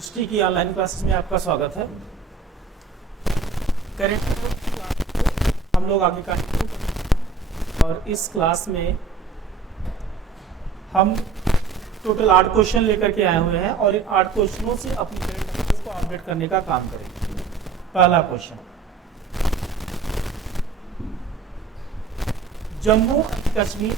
दृष्टि की online classes में आपका स्वागत है। करेंट हम लोग आगे कंटिन्यू करेंगे और इस क्लास में हम टोटल 8 क्वेश्चन लेकर के आए हुए हैं और इन 8 क्वेश्चनों से अपनी करंट अफेयर्स को अपडेट करने का काम करेंगे। पहला क्वेश्चन, जम्मू एंड कश्मीर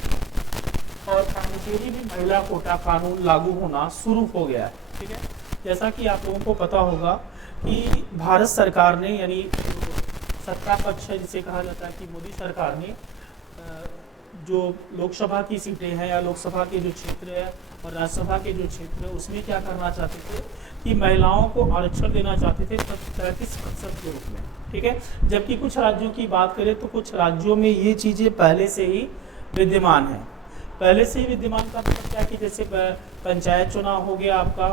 और पांडिचेरी में महिला कोटा कानून लागू होना शुरू हो गया है। ठीक है, जैसा कि आप लोगों को पता होगा कि भारत सरकार ने, यानी सत्ता पक्ष है जिसे कहा जाता है, कि मोदी सरकार ने जो लोकसभा की सीटें हैं या लोकसभा के जो क्षेत्र है और राज्यसभा के जो क्षेत्र है उसमें क्या करना चाहते थे कि महिलाओं को आरक्षण देना चाहते थे 33% के रूप में। ठीक है, जबकि कुछ राज्यों की बात करें तो कुछ राज्यों में ये चीज़ें पहले से ही विद्यमान है। पहले से ही विद्यमान का मतलब क्या कि जैसे पंचायत चुनाव हो गया आपका,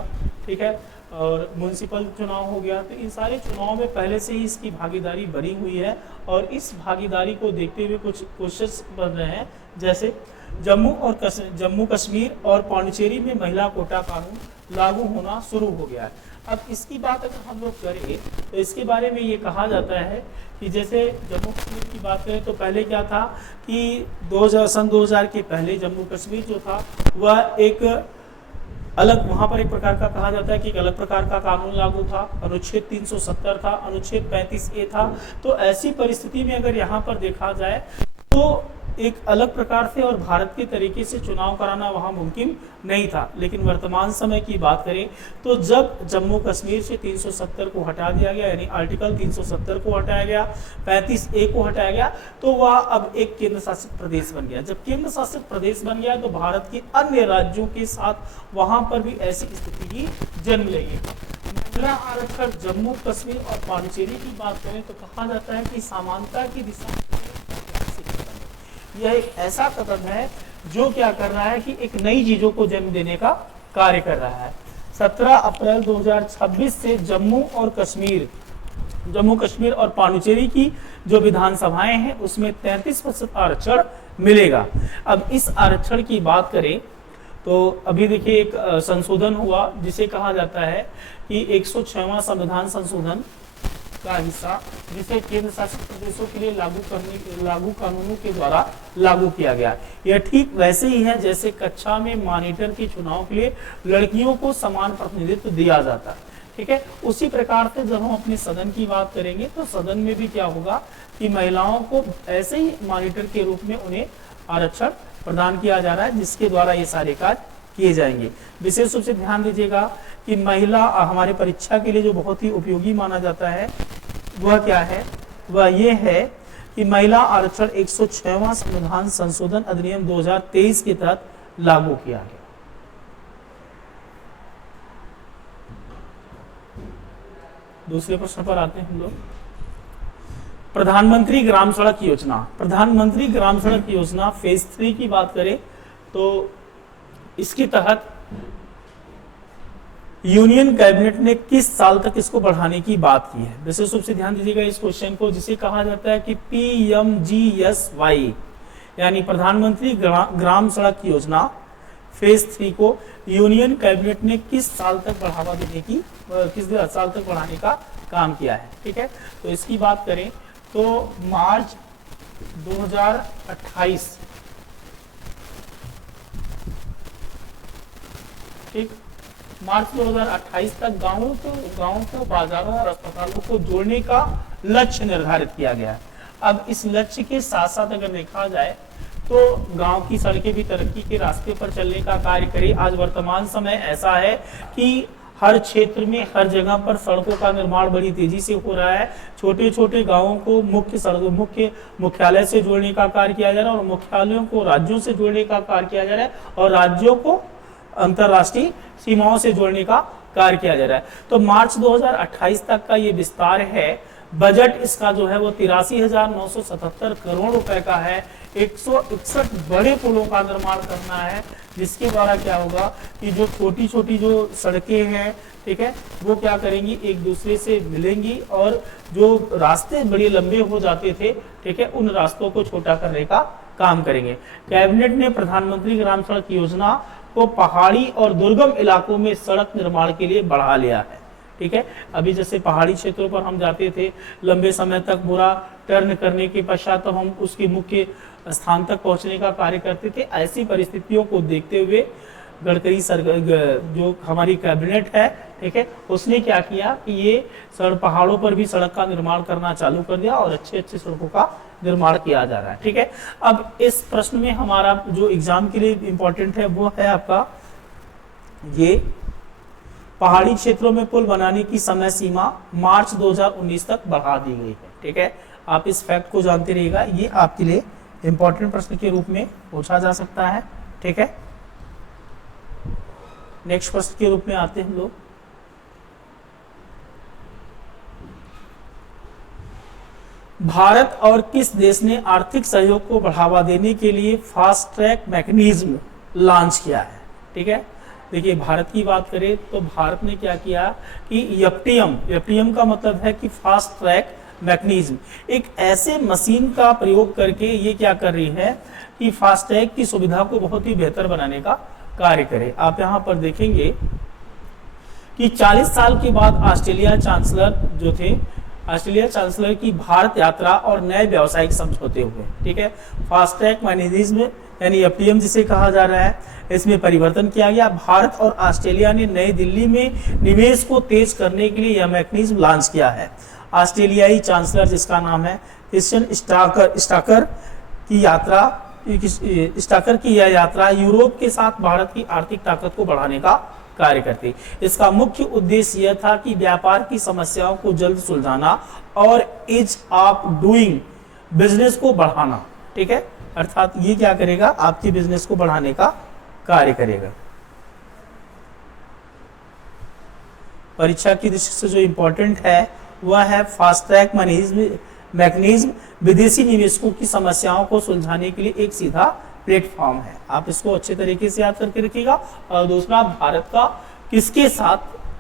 ठीक है, और म्यूनसिपल चुनाव हो गया, तो इन सारे चुनाव में पहले से ही इसकी भागीदारी बनी हुई है और इस भागीदारी को देखते हुए कुछ क्वेश्चंस बन रहे हैं, जैसे जम्मू कश्मीर और पांडिचेरी में महिला कोटा कानून लागू होना शुरू हो गया है। अब इसकी बात अगर हम लोग करें तो इसके बारे में ये कहा जाता है कि जैसे जम्मू कश्मीर की बात करें तो पहले क्या था कि सन 2000 के पहले जम्मू कश्मीर जो था वह एक अलग, वहाँ पर एक प्रकार का कहा जाता है कि एक अलग प्रकार का कानून लागू था। अनुच्छेद 370 था, अनुच्छेद 35A था। तो ऐसी परिस्थिति में अगर यहाँ पर देखा जाए तो एक अलग प्रकार से और भारत के तरीके से चुनाव कराना वहाँ मुमकिन नहीं था। लेकिन वर्तमान समय की बात करें तो जब जम्मू कश्मीर से 370 को हटा दिया गया, यानी आर्टिकल 370 को हटाया गया, 35A को हटाया गया, तो वह अब एक केंद्र शासित प्रदेश बन गया। जब केंद्र शासित प्रदेश बन गया तो भारत के अन्य राज्यों के साथ वहाँ पर भी ऐसी स्थिति की जन्म लेगी। महिला आरक्षण जम्मू कश्मीर और पांडिचेरी की बात करें तो कहा जाता है कि समानता की दिशा में यह एक ऐसा कदम है जो क्या कर रहा है कि एक नई चीजों को जन्म देने का कार्य कर रहा है। 17 अप्रैल 2026 से जम्मू कश्मीर और पांडिचेरी की जो विधानसभाएं हैं उसमें 33% आरक्षण मिलेगा। अब इस आरक्षण की बात करें तो अभी देखिए एक संशोधन हुआ जिसे कहा जाता है कि 106वां संविधान संशोधन का हिस्सा, जिसे केंद्र शासित प्रदेशों के लिए लागू कानूनों के द्वारा लागू किया गया। यह ठीक वैसे ही है जैसे कक्षा में मॉनिटर के चुनाव के लिए लड़कियों को समान प्रतिनिधित्व दिया जाता है। ठीक है, उसी प्रकार से जब हम अपने सदन की बात करेंगे तो सदन में भी क्या होगा कि महिलाओं को ऐसे ही मॉनिटर के रूप में उन्हें आरक्षण प्रदान किया जा रहा है, जिसके द्वारा ये सारे कार्य किए जाएंगे। विशेष रूप से ध्यान दीजिएगा कि महिला हमारे परीक्षा के लिए जो बहुत ही उपयोगी माना जाता है वह क्या है, वह ये है कि महिला आरक्षण 106वां संविधान संशोधन अधिनियम 2023 के तहत लागू किया गया। दूसरे प्रश्न पर आते हैं हम लोग। प्रधानमंत्री ग्राम सड़क योजना, प्रधानमंत्री ग्राम सड़क योजना फेज 3 की बात करें तो इसके तहत यूनियन कैबिनेट ने किस साल तक इसको बढ़ाने की बात की है। विशेष रूप से ध्यान दीजिएगा इस क्वेश्चन को, जिसे कहा जाता है कि PMGSY यानी प्रधानमंत्री ग्राम सड़क योजना फेज 3 को यूनियन कैबिनेट ने किस साल तक बढ़ावा देने की, किस साल तक बढ़ाने का काम किया है। ठीक है, तो इसकी बात करें तो मार्च 2028, ठीक, मार्च 2028 तक गांवों को बाजारों और अस्पतालों को जोड़ने का लक्ष्य निर्धारित किया गया है। अब इस लक्ष्य के साथ साथ अगर देखा जाए तो गांव की सड़कें भी तरक्की के रास्ते पर चलने का कार्य करें। आज वर्तमान समय ऐसा है कि हर क्षेत्र में हर जगह पर सड़कों का निर्माण बड़ी तेजी से हो रहा है। छोटे छोटे गांवों को मुख्यालय से जोड़ने का कार्य किया जा रहा है और मुख्यालयों को राज्यों से जोड़ने का कार्य किया जा रहा है और राज्यों को अंतरराष्ट्रीय सीमाओं से जोड़ने का कार्य किया जा रहा है। तो मार्च 2028 तक का ये विस्तार है। बजट इसका जो है वो 83,977 करोड़ रुपए का है। 161 बड़े पुलों का निर्माण करना है, जिसके द्वारा क्या होगा कि जो छोटी छोटी जो सड़कें हैं, ठीक है, वो क्या करेंगी, एक दूसरे से मिलेंगी और जो रास्ते बड़े लंबे हो जाते थे, ठीक है, उन रास्तों को छोटा करने का काम करेंगे। कैबिनेट ने प्रधानमंत्री ग्राम सड़क योजना को पहाड़ी और दुर्गम इलाकों में सड़क निर्माण के लिए बढ़ा लिया है। ठीक है, अभी जैसे पहाड़ी क्षेत्रों पर हम जाते थे, लंबे समय तक पूरा टर्न करने के पश्चात तो हम उसके मुख्य स्थान तक पहुंचने का कार्य करते थे। ऐसी परिस्थितियों को देखते हुए गडकरी जो हमारी कैबिनेट है, ठीक है, उसने क्या किया कि ये पहाड़ों पर भी सड़क का निर्माण करना चालू कर दिया और अच्छे अच्छे सड़कों का निर्माण किया जा रहा है। ठीक है, अब इस प्रश्न में हमारा जो एग्जाम के लिए इंपॉर्टेंट है वो है आपका ये पहाड़ी क्षेत्रों में पुल बनाने की समय सीमा मार्च 2019 तक बढ़ा दी गई है। ठीक है, आप इस फैक्ट को जानते रहिएगा, ये आपके लिए इंपॉर्टेंट प्रश्न के रूप में पूछा जा सकता है। ठीक है, नेक्स्ट प्रश्न के रूप में आते हैं हम लोग। भारत और किस देश ने आर्थिक सहयोग को बढ़ावा देने के लिए फास्ट ट्रैक मैकेनिज्म लॉन्च किया है? ठीक है, देखिए भारत की बात करें तो भारत ने क्या किया कि एफटीएम का मतलब है कि फास्ट ट्रैक मैकेनिज्म, एक ऐसे मशीन का प्रयोग करके ये क्या कर रही है कि फास्ट ट्रैक की सुविधा को बहुत ही बेहतर बनाने का कार्य करे। आप यहाँ पर देखेंगे कि 40 साल के बाद ऑस्ट्रेलिया चांसलर की भारत यात्रा और नए व्यावसायिक समझौते हुए। ठीक है, फास्ट ट्रैक मैकेनिज्म यानी एफटीएम जिसे कहा जा रहा है, इसमें परिवर्तन किया गया। भारत और ऑस्ट्रेलिया ने नई दिल्ली में निवेश को तेज करने के लिए यह मैकेनिज्म लॉन्च किया है। ऑस्ट्रेलियाई चांसलर जिसका नाम है क्रिस्टियन स्टाकर की यह यात्रा यूरोप के साथ भारत की आर्थिक ताकत को बढ़ाने का कार्य करती। इसका मुख्य उद्देश्य यह था कि व्यापार की समस्याओं को जल्द सुलझाना और ईज ऑफ डूइंग बिजनेस को बढ़ाना। ठीक है, अर्थात ये क्या करेगा, आपके बिजनेस को बढ़ाने का कार्य करेगा। परीक्षा की दृष्टि से जो इंपॉर्टेंट है वह है फास्ट ट्रैक मैकेनिज्म विदेशी निवेशकों की समस्याओं को सुलझाने के लिए एक सीधा प्लेटफॉर्म है। आप इसको अच्छे तरीके से याद करके रखिएगा। और दूसरा, भारत का किसके साथ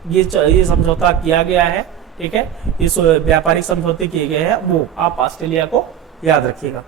ये समझौता किया गया है, ठीक है, इस व्यापारिक समझौते किए गए हैं, वो आप ऑस्ट्रेलिया को याद रखिएगा।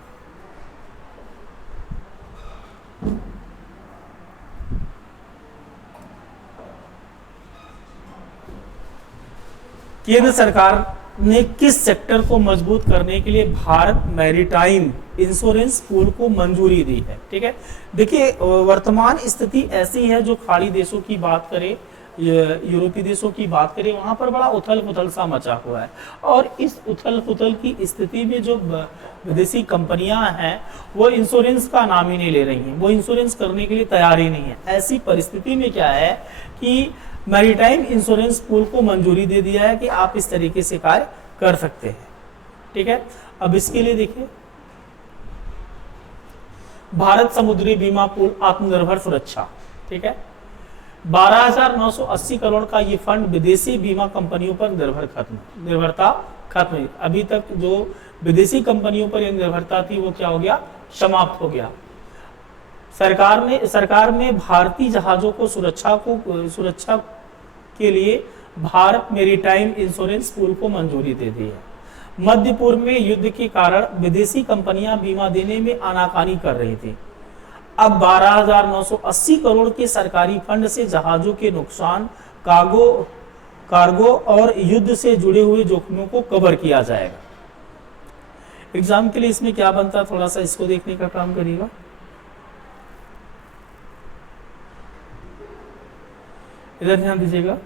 केंद्र सरकार ने किस सेक्टर को मजबूत करने के लिए भारत मैरीटाइम इंश्योरेंस पूल को मंजूरी दी है? ठीक है, देखिए वर्तमान स्थिति ऐसी है, जो खाड़ी देशों की बात करें, यूरोपीय देशों की बात करें, वहां पर बड़ा उथल पुथल सा मचा हुआ है। और इस उथल पुथल की स्थिति में जो विदेशी कंपनियां हैं वो इंश्योरेंस का नाम ही नहीं ले रही हैं, वो इंश्योरेंस करने के लिए तैयार ही नहीं है। ऐसी परिस्थिति में क्या है कि मैरीटाइम इंश्योरेंस पूल को मंजूरी दे दिया है कि आप इस तरीके से कार्य कर सकते हैं। ठीक है, अब इसके लिए देखिए, भारत समुद्री बीमा पूल आत्मनिर्भर सुरक्षा। ठीक है, 12,980 करोड़ का ये फंड विदेशी बीमा कंपनियों पर निर्भरता खत्म हुई। अभी तक जो विदेशी कंपनियों पर यह निर्भरता थी वो क्या हो गया, समाप्त हो गया। सरकार ने भारतीय जहाजों को सुरक्षा के लिए भारत मैरीटाइम इंश्योरेंस पूल को मंजूरी दे दी है। मध्य पूर्व में युद्ध के कारण विदेशी कंपनियां बीमा देने में आनाकानी कर रही थी। अब 12,980 करोड़ के सरकारी फंड से जहाजों के नुकसान, कार्गो और युद्ध से जुड़े हुए जोखिमों को कवर किया जाएगा। एग्जाम के लिए इसमें क्या बनता, थोड़ा सा इसको देखने का काम करिएगा। इधर ध्यान दीजिएगा।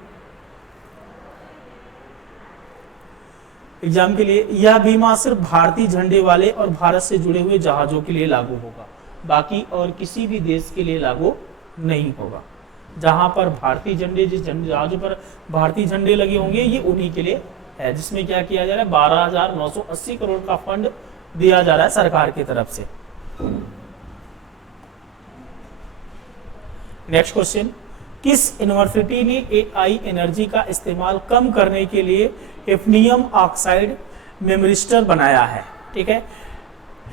एग्जाम के लिए यह बीमा सिर्फ भारतीय झंडे वाले और भारत से जुड़े हुए जहाजों के लिए लागू होगा, बाकी और किसी भी देश के लिए लागू नहीं होगा। जहां पर भारतीय झंडे, जिस जहाजों पर भारतीय झंडे लगे होंगे, ये उन्हीं के लिए है, जिसमें क्या किया जा रहा है, 12,980 करोड़ का फंड दिया जा रहा है सरकार की तरफ से। नेक्स्ट क्वेश्चन, किस यूनिवर्सिटी ने एआई एनर्जी का इस्तेमाल कम करने के लिए हेफनियम ऑक्साइड मेमरिस्टर बनाया है? ठीक है,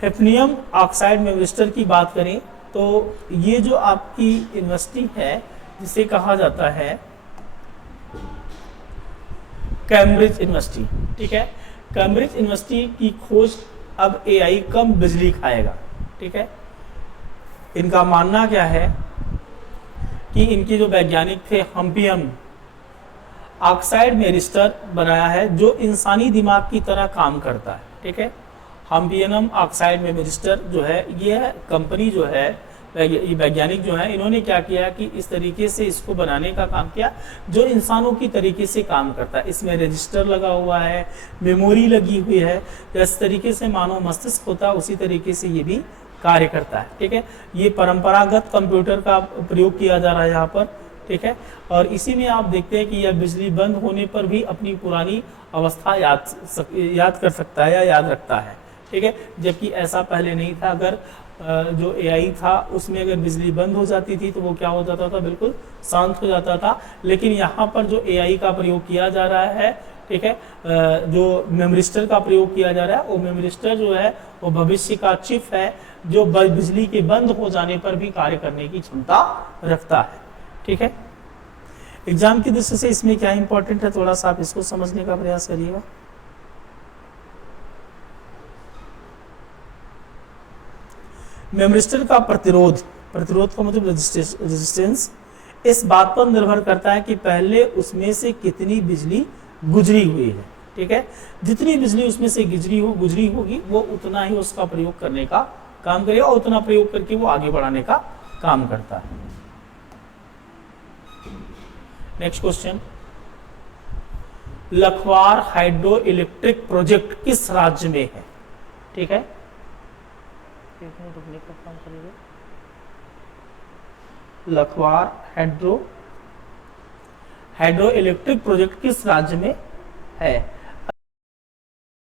हेफनियम ऑक्साइड मेमरिस्टर की बात करें तो ये जो आपकी यूनिवर्सिटी है जिसे कहा जाता है कैम्ब्रिज यूनिवर्सिटी। ठीक है, कैम्ब्रिज यूनिवर्सिटी की खोज अब एआई कम बिजली खाएगा। ठीक है, इनका मानना क्या है कि इनके जो वैज्ञानिक थे हम्पियम ऑक्साइड मेरिस्टर बनाया है जो इंसानी दिमाग की तरह काम करता है। ठीक है, हम्पियम ऑक्साइड मेरिस्टर जो है ये कंपनी जो है, ये वैज्ञानिक जो है, इन्होंने क्या किया कि इस तरीके से इसको बनाने का काम किया जो इंसानों की तरीके से काम करता है। इसमें रजिस्टर लगा हुआ है, मेमोरी लगी हुई है, जिस तरीके से मानव मस्तिष्क होता है उसी तरीके से ये भी कार्य करता है। ठीक है, ये परंपरागत कंप्यूटर का प्रयोग किया जा रहा है यहाँ पर। ठीक है, और इसी में आप देखते हैं कि यह बिजली बंद होने पर भी अपनी पुरानी अवस्था याद कर सकता है या याद रखता है। ठीक है, जबकि ऐसा पहले नहीं था। अगर जो एआई था उसमें अगर बिजली बंद हो जाती थी तो वो क्या हो जाता था, बिल्कुल शांत हो जाता था। लेकिन यहाँ पर जो एआई का प्रयोग किया जा रहा है, ठीक है, जो मेमोरिस्टर का प्रयोग किया जा रहा है, वो मेमोरिस्टर जो है वो भविष्य का चिप है जो बिजली के बंद हो जाने पर भी कार्य करने की क्षमता रखता है। ठीक है, एग्जाम की दृष्टि से इसमें क्या इंपॉर्टेंट है, थोड़ा सा आप इसको समझने का प्रयास करिएगा। मेमोरिस्टर का प्रतिरोध का मतलब रेजिस्टेंस इस बात पर निर्भर करता है कि पहले उसमें से कितनी बिजली गुजरी हुई है। ठीक है, जितनी बिजली उसमें से गुजरी होगी वो उतना ही उसका प्रयोग करने का काम करेगा और उतना प्रयोग करके वो आगे बढ़ाने का काम करता है। Next question, Lakhwar hydro electric project किस राज्य में है? ठीक है, रुकने का काम करेगा। लखवार हाइड्रो इलेक्ट्रिक प्रोजेक्ट किस राज्य में है?